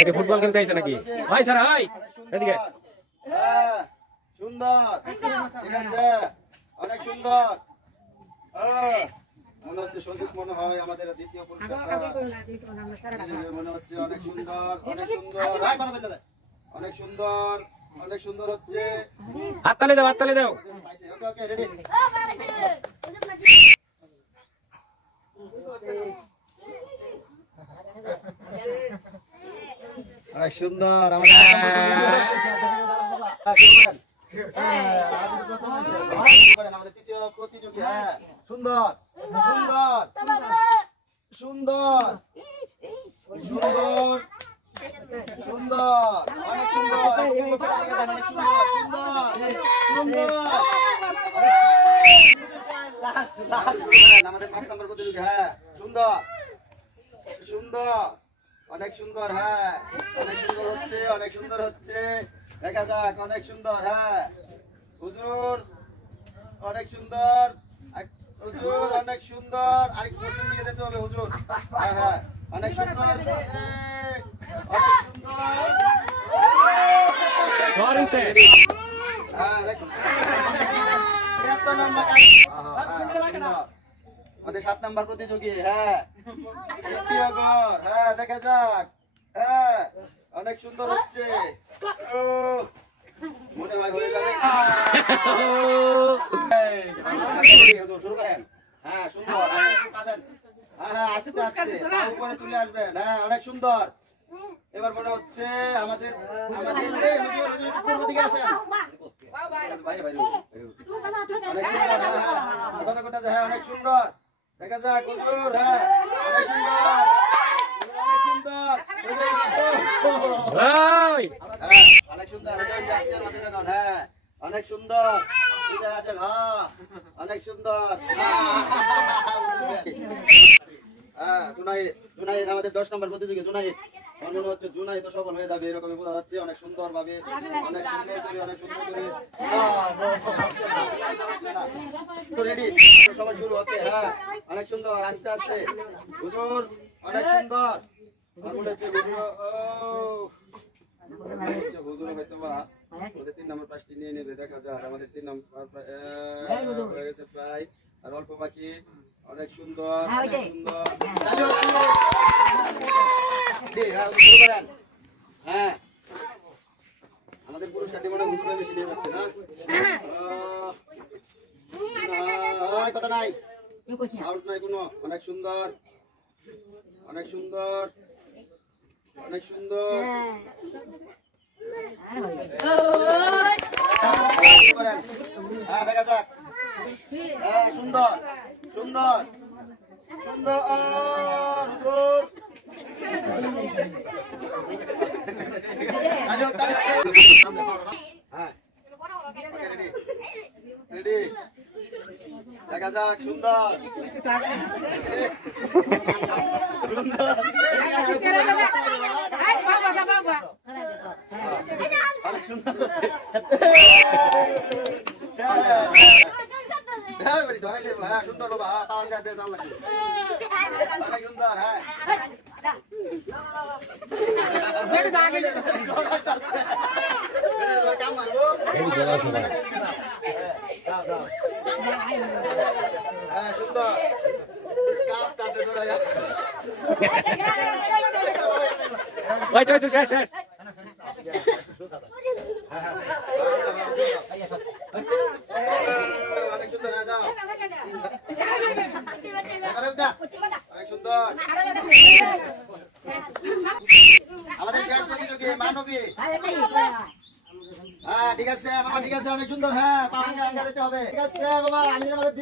এটা ফুটবল খেলতে আইছে নাকি ভাই স্যার ভাই এদিকে সুন্দর ঠিক আছে অনেক সুন্দর মনে হচ্ছে সজীব মনে হয় আমাদের দ্বিতীয় পুরস্কারটা মনে হচ্ছে অনেক সুন্দর অনেক সুন্দর অনেক সুন্দর অনেক সুন্দর হচ্ছে হাততালি দাও ওকে ওকে রেডি অনেক সুন্দর আমাদের তৃতীয় প্রতিযোগী হ্যাঁ সুন্দর সুন্দর সুন্দর সুন্দর সুন্দর অনেক সুন্দর অনেক সুন্দর সুন্দর লাস্ট লাস্ট আমাদের 5 নম্বর প্রতিযোগী হ্যাঁ সুন্দর সুন্দর অনেক সুন্দর হ্যাঁ অনেক সুন্দর হচ্ছে দেখা যাক অনেক সুন্দর হ্যাঁ হুজুর অনেক সুন্দর হুজুর অনেক সুন্দর আরেক কোশ্চেন দিকে যেতে হবে হুজুর হ্যাঁ হ্যাঁ অনেক সুন্দর অনেক সুন্দর হ্যাঁ দেখো আমাদের 7 নম্বর প্রতিযোগী হ্যাঁ হ্যাঁ দেখা যাক হ্যাঁ অনেক সুন্দর হচ্ছে মনে হয় হয়ে যাবে শুরু করেন হ্যাঁ সুন্দর হ্যাঁ আস্তে আস্তে উপরে তুলে আসবেন হ্যাঁ অনেক সুন্দর এবার মনে হচ্ছে আমাদের দিকে আসেন বাইরে বাইরে কথা কথা হ্যাঁ অনেক সুন্দর দেখা যাক হুজুর হ্যাঁ অনেক সুন্দর অনেক সুন্দর হ্যাঁ অনেক সুন্দর অনেক সুন্দর হ্যাঁ জুনাইদ আমাদের 10 নম্বর প্রতিযোগী জুনাইদ মনে হচ্ছে জুনাইদ তো সফল হয়ে যাবে এরকমই বোঝা যাচ্ছে অনেক সুন্দর ভাবে অনেক সুন্দর করে রেডি সবাই শুরু হচ্ছে হ্যাঁ অনেক সুন্দর আস্তে আস্তে হুজুর অনেক সুন্দর মনে হচ্ছে হুজুর হয়তো বা আমাদের 3 নম্বর প্রাইজটি নিয়ে নেবে দেখা যাক আমাদের 3 নম্বর হয়ে গেছে প্রায় আর অল্প বাকি অনেক সুন্দর হ্যাঁ আমাদের পুরস্কারটি মনে হয় বেশি নিয়ে যাচ্ছে না কথা নাই আউট নাই কোনো অনেক সুন্দর অনেক সুন্দর অনেক সুন্দর হ্যাঁ দেখা যাক হ্যাঁ সুন্দর সুন্দর সুন্দর রেডি দেখা যাক সুন্দর সুন্দর বাবা অনেক সুন্দর হ্যাঁ সুন্দর আমাদের শেষ প্রতিযোগী মানবী হ্যাঁ ঠিক আছে বাবা ঠিক আছে অনেক সুন্দর হ্যাঁ পাহাঙ্গা যেতে হবে ঠিক আছে বাবা আমি আমাদের